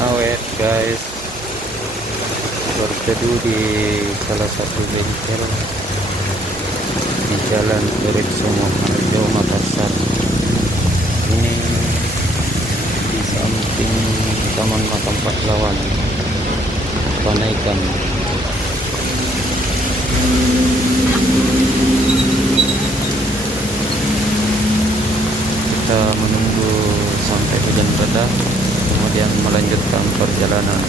awet guys, berteduh di salah satu bengkel di Jalan Urip Sumoharjo, Makassar. Ini di samping Taman Makam Pahlawan, Panaikan. Kita menunggu sampai hujan reda, kemudian melanjutkan perjalanan.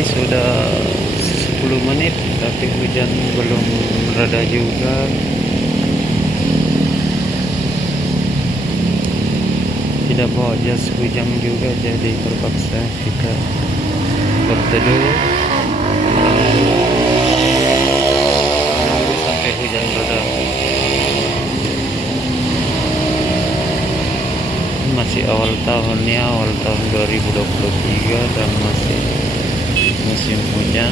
ini sudah 10 menit tapi hujan belum reda juga. Tidak bawa jas hujan juga, jadi terpaksa kita berteduh menunggu sampai hujan reda. Masih awal tahunnya, awal tahun 2023, dan masih musim hujan.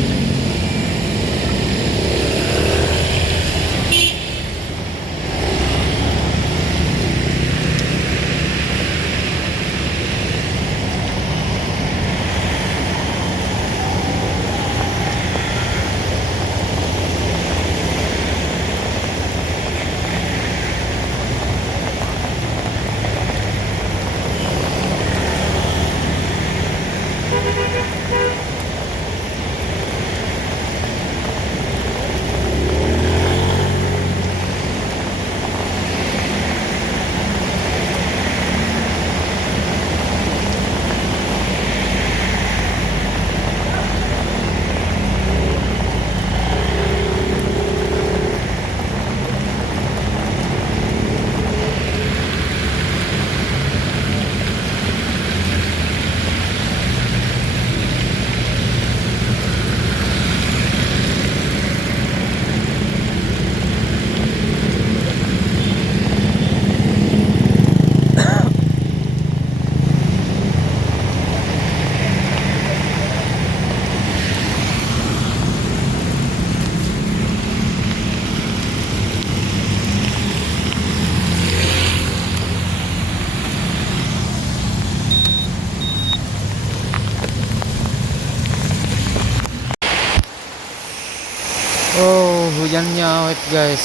Oh, hujannya awet guys.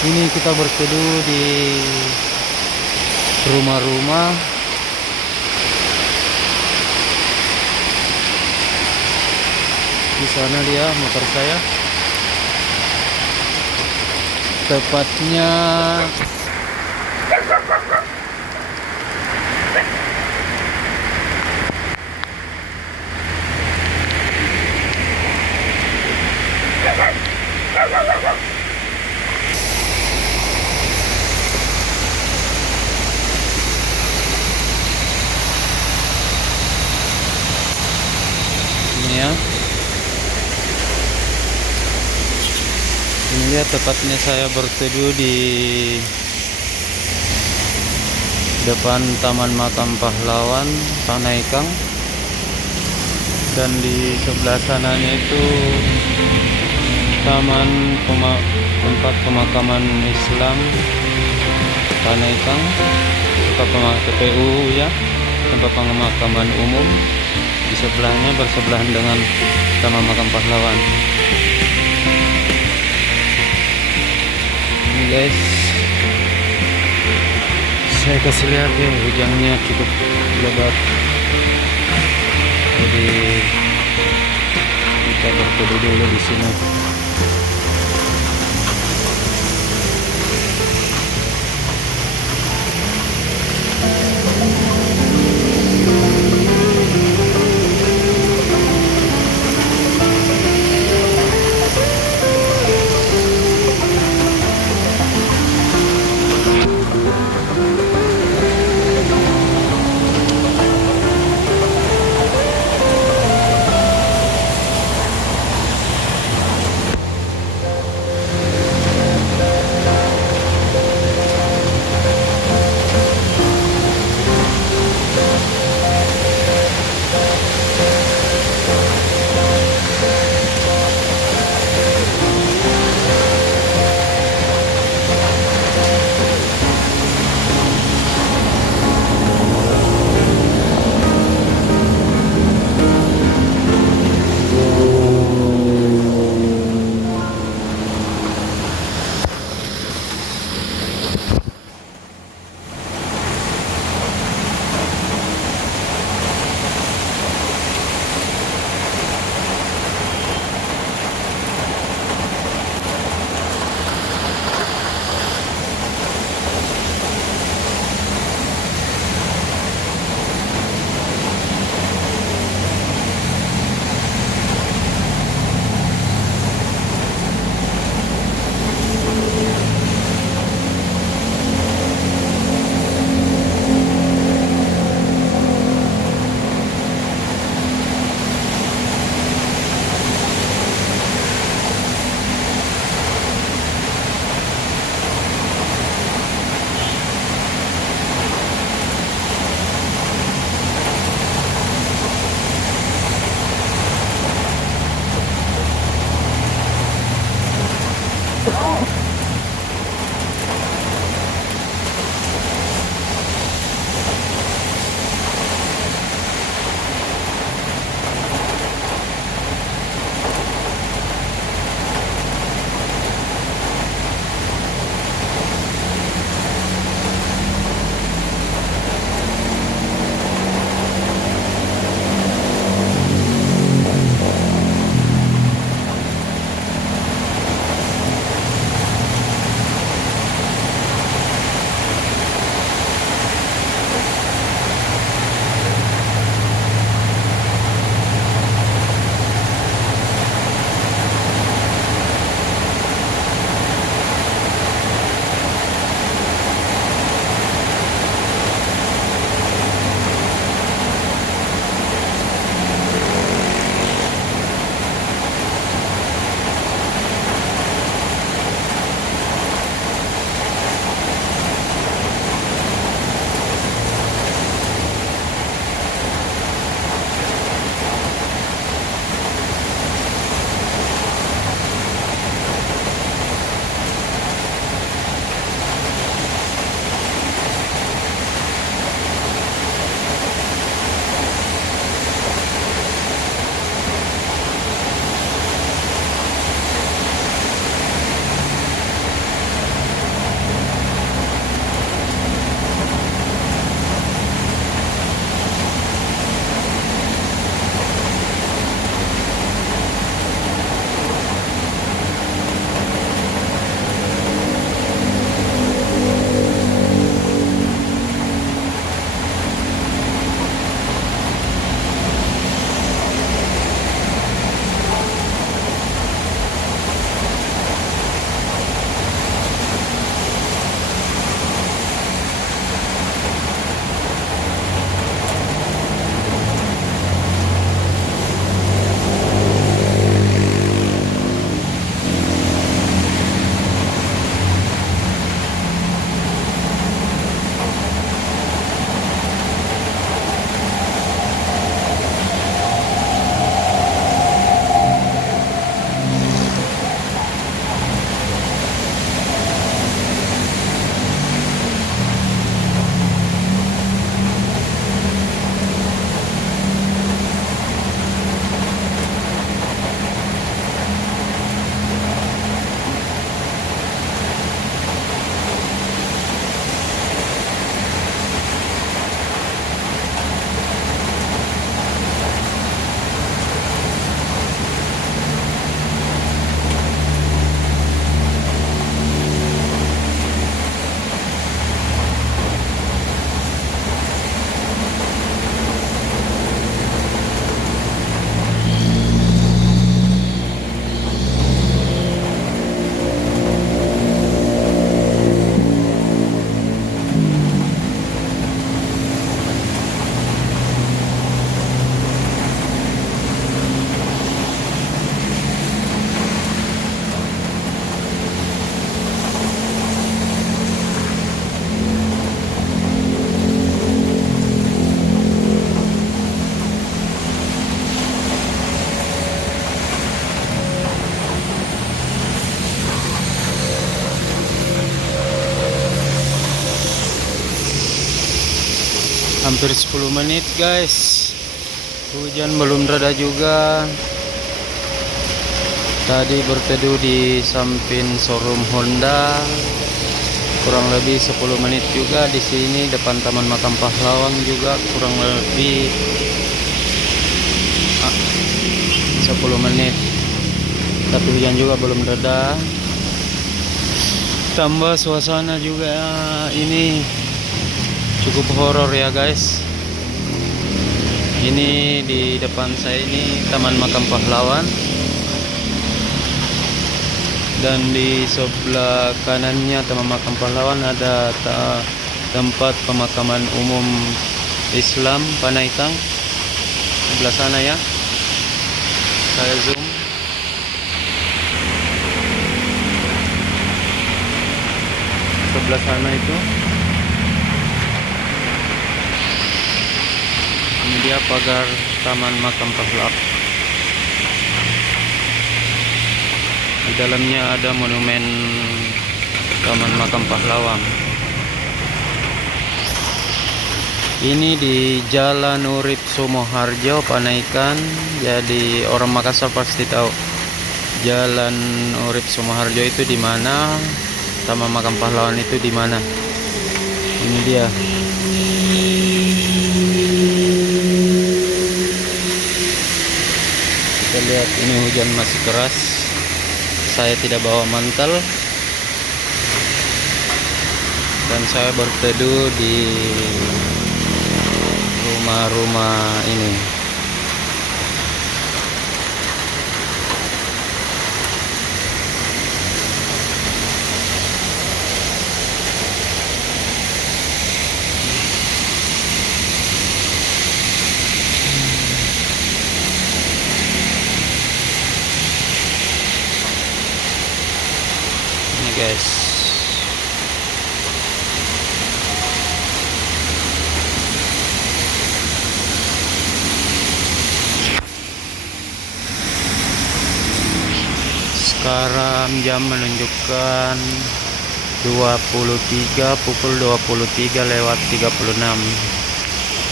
Ini kita berteduh di rumah-rumah. Di sana dia motor saya. Tepatnya ini ya. Ini ya tepatnya saya berteduh di depan Taman Makam Pahlawan Panaikang, dan di sebelah sananya itu tempat pemakaman Islam Panaikang, tempat TPU ya, tempat pemakaman umum. Di sebelahnya bersebelahan dengan Taman Makam Pahlawan. Ini guys, saya kasih lihat ya, hujannya cukup lebat. Jadi kita berteduh dulu di sini. Hampir 10 menit guys, hujan belum reda juga. Tadi berteduh di samping showroom Honda kurang lebih 10 menit juga. Di sini depan Taman Makam Pahlawan juga kurang lebih 10 menit, tapi hujan juga belum reda. Tambah suasana juga ini cukup horor ya guys. Ini di depan saya ini Taman Makam Pahlawan, dan di sebelah kanannya Taman Makam Pahlawan ada tempat pemakaman umum Islam Panaitang. Sebelah sana ya, saya zoom. Sebelah sana itu, ini dia pagar Taman Makam Pahlawan. Di dalamnya ada monumen Taman Makam Pahlawan. Ini di Jalan Urip Sumoharjo, Panaikan. Jadi orang Makassar pasti tahu Jalan Urip Sumoharjo itu di mana, Taman Makam Pahlawan itu di mana. Ini dia. Kita lihat ini hujan masih keras. Saya tidak bawa mantel, dan saya berteduh di rumah-rumah ini. Ini guys, sekarang jam menunjukkan 23, pukul 23:36,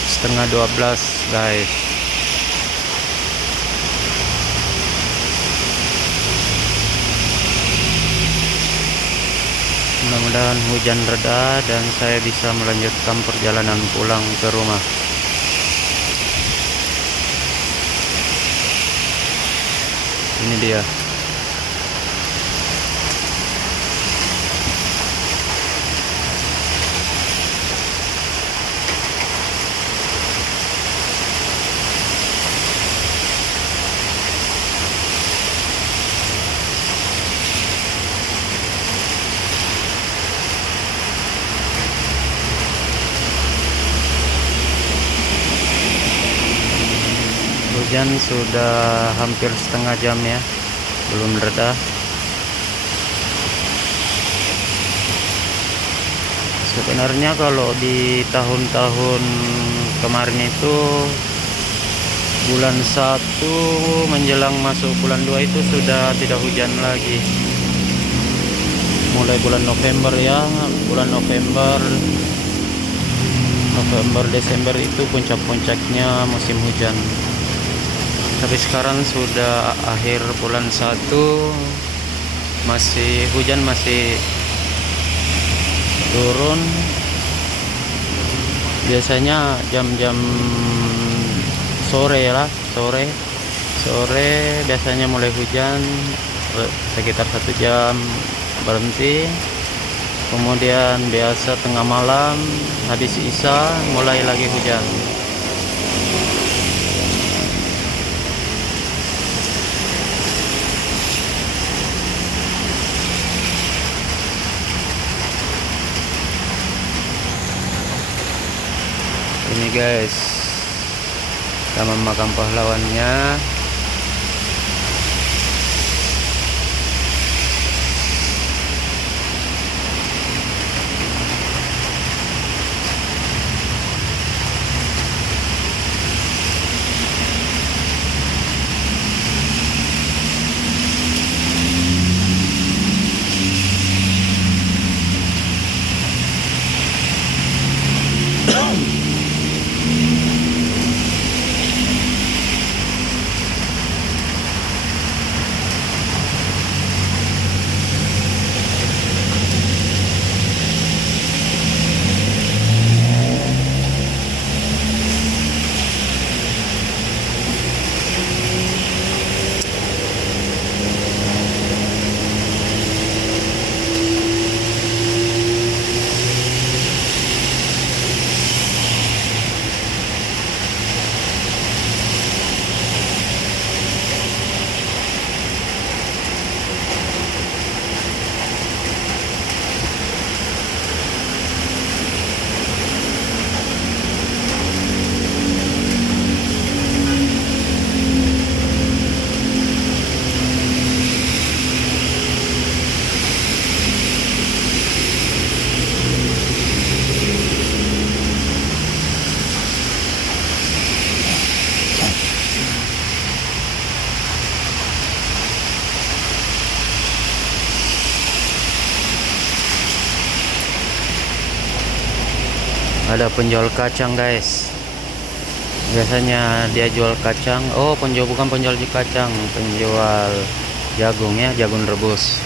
setengah 12 guys. Mudah-mudahan hujan reda dan saya bisa melanjutkan perjalanan pulang ke rumah. Ini dia. Hujan sudah hampir setengah jam ya, belum reda. Sebenarnya kalau di tahun-tahun kemarin itu bulan 1 menjelang masuk bulan 2 itu sudah tidak hujan lagi. Mulai bulan November ya, bulan November, Desember itu puncak-puncaknya musim hujan. Tapi sekarang sudah akhir bulan 1, masih hujan masih turun. Biasanya jam-jam sore lah, sore biasanya mulai hujan, sekitar 1 jam berhenti. Kemudian biasa tengah malam habis isya mulai lagi hujan. Ini guys, Taman Makam Pahlawannya. Ada penjual kacang guys, biasanya dia jual kacang. Oh, bukan penjual kacang, penjual jagung ya, jagung rebus.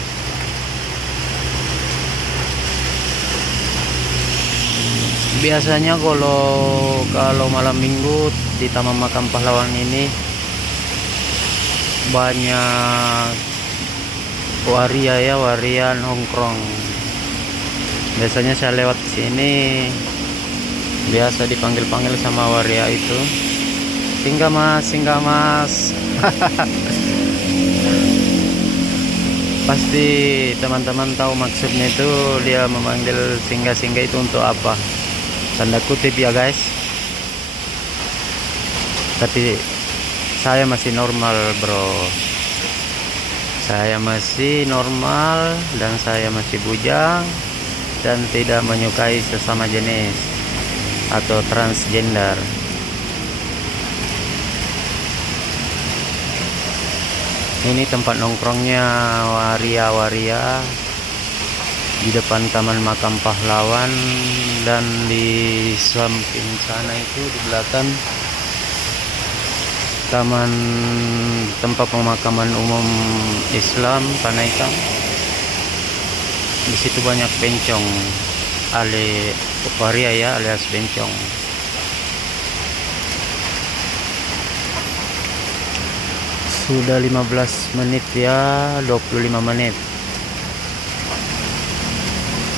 Biasanya kalau malam minggu di Taman Makam Pahlawan ini banyak waria nongkrong. Biasanya saya lewat sini, biasa dipanggil-panggil sama waria itu, singgah mas. Pasti teman-teman tahu maksudnya itu, dia memanggil singgah itu untuk apa, tanda kutip ya guys. Tapi saya masih normal bro, saya masih normal dan saya masih bujang dan tidak menyukai sesama jenis atau transgender. Ini tempat nongkrongnya waria di depan Taman Makam Pahlawan, dan di samping sana itu di belakang taman tempat pemakaman umum Islam Panaikan. Di situ banyak bencong waria ya, alias bencong. Sudah 15 menit ya, 25 menit.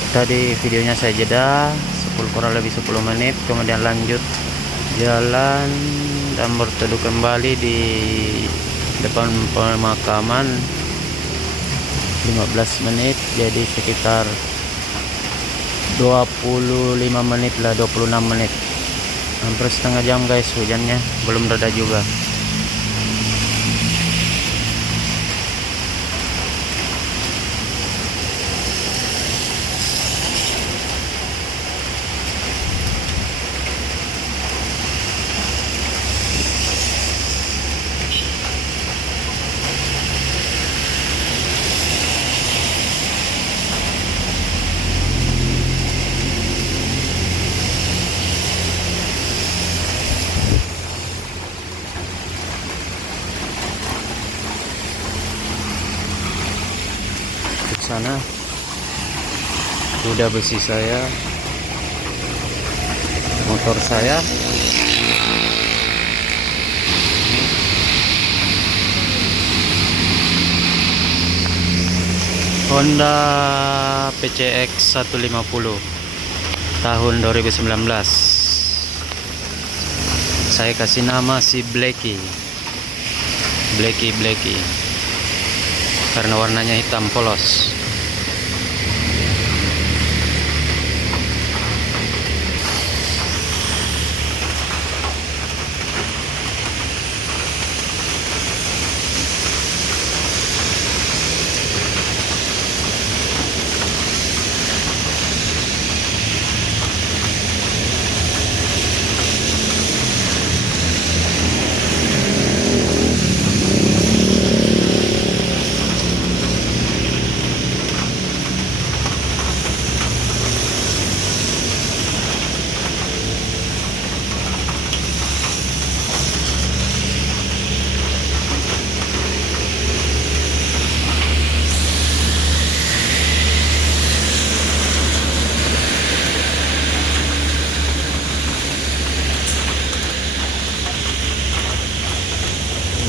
Tadi videonya saya jeda kurang lebih 10 menit, kemudian lanjut jalan dan berteduh kembali di depan pemakaman 15 menit, jadi sekitar 25 menit lah, 26 menit, hampir setengah jam guys. Hujannya belum reda juga. Sana kuda besi saya, motor saya, Honda PCX 150 tahun 2019. Saya kasih nama si Blacky karena warnanya hitam polos.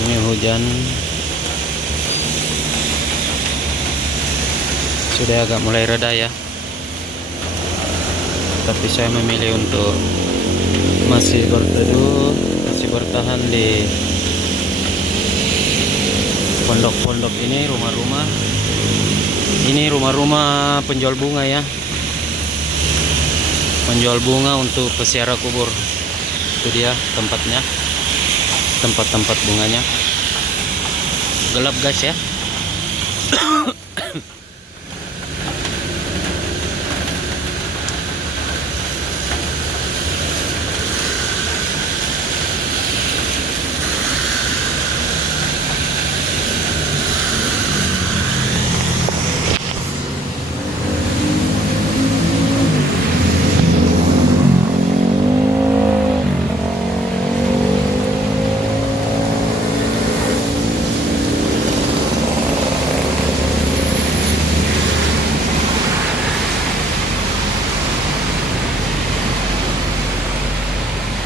Ini hujan sudah agak mulai reda ya, tapi saya memilih untuk masih berteduh, masih bertahan di pondok-pondok ini, rumah-rumah. Ini rumah-rumah penjual bunga ya, penjual bunga untuk peziarah kubur. Itu dia tempatnya, tempat-tempat bunganya. Gelap guys ya.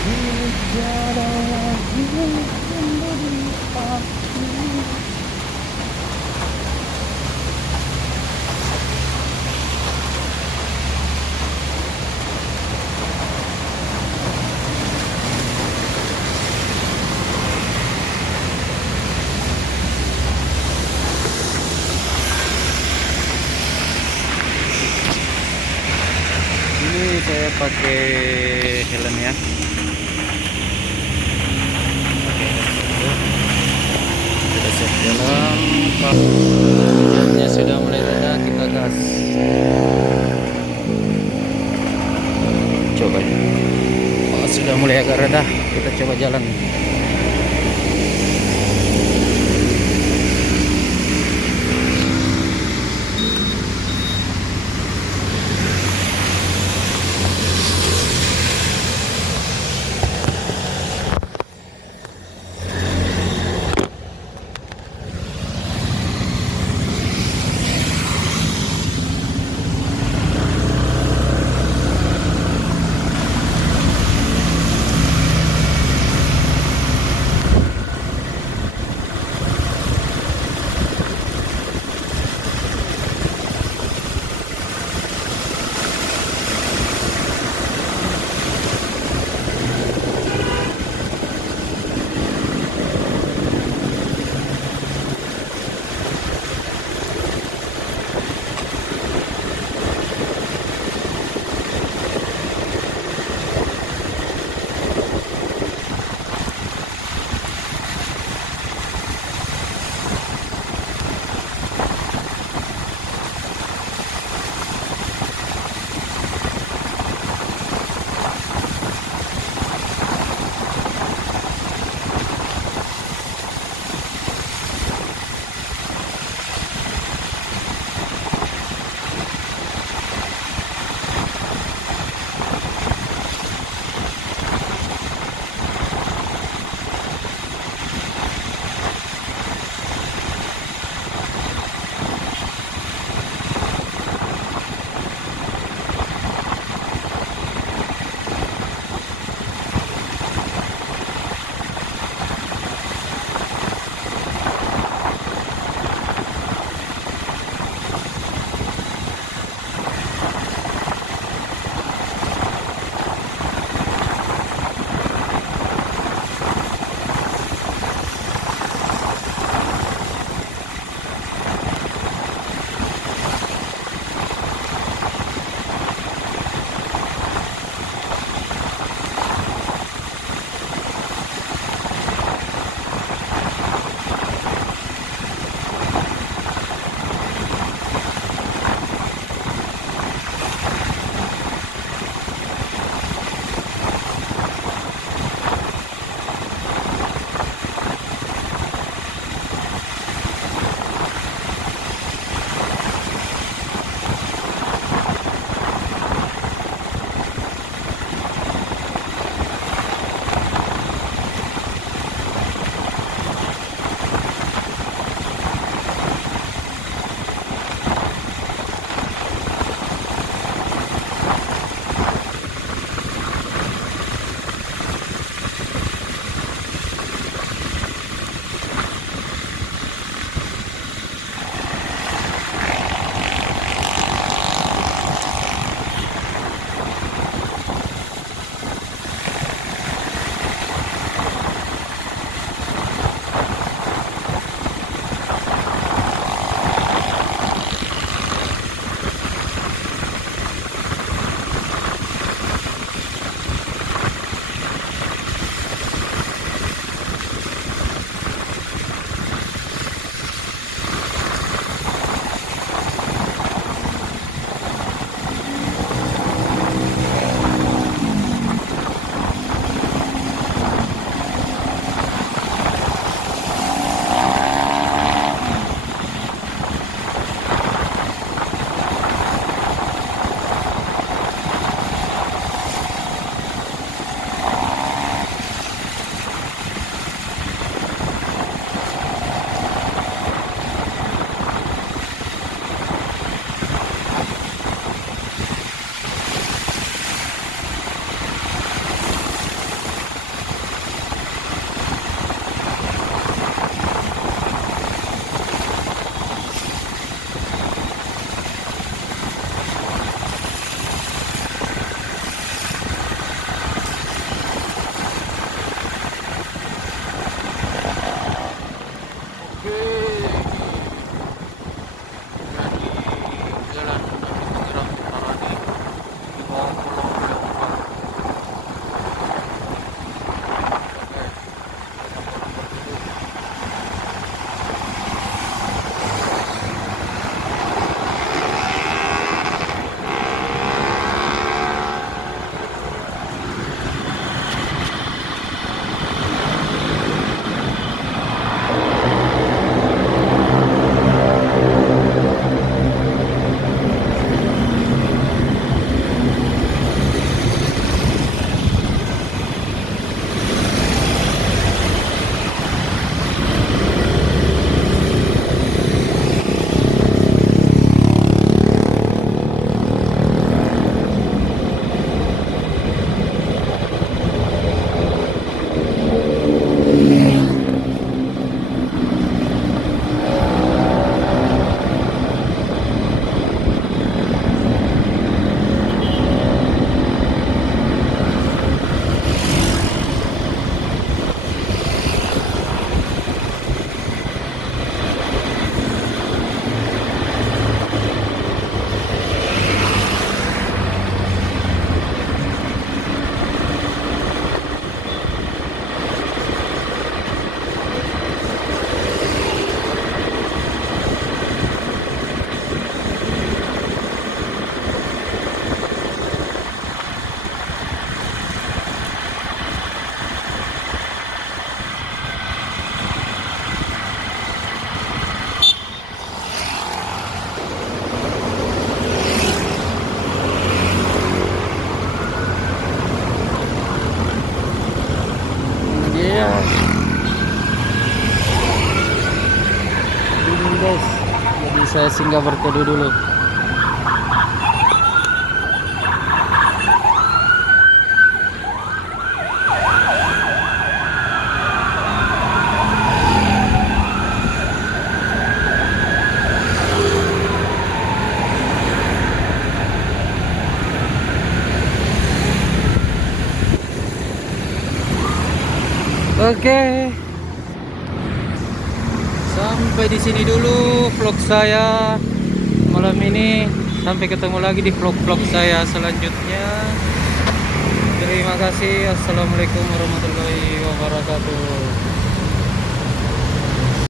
Tiada lagi yang memberi arti. Ini saya pakai helm ya. Sudah siap jalan. Hujannya sudah mulai reda, kita gas. Coba. Oh, sudah mulai agak reda, kita coba jalan. saya singgah berteduh dulu. Oke, sampai di sini dulu vlog saya malam ini. Sampai ketemu lagi di vlog-vlog saya selanjutnya. Terima kasih. Assalamualaikum warahmatullahi wabarakatuh.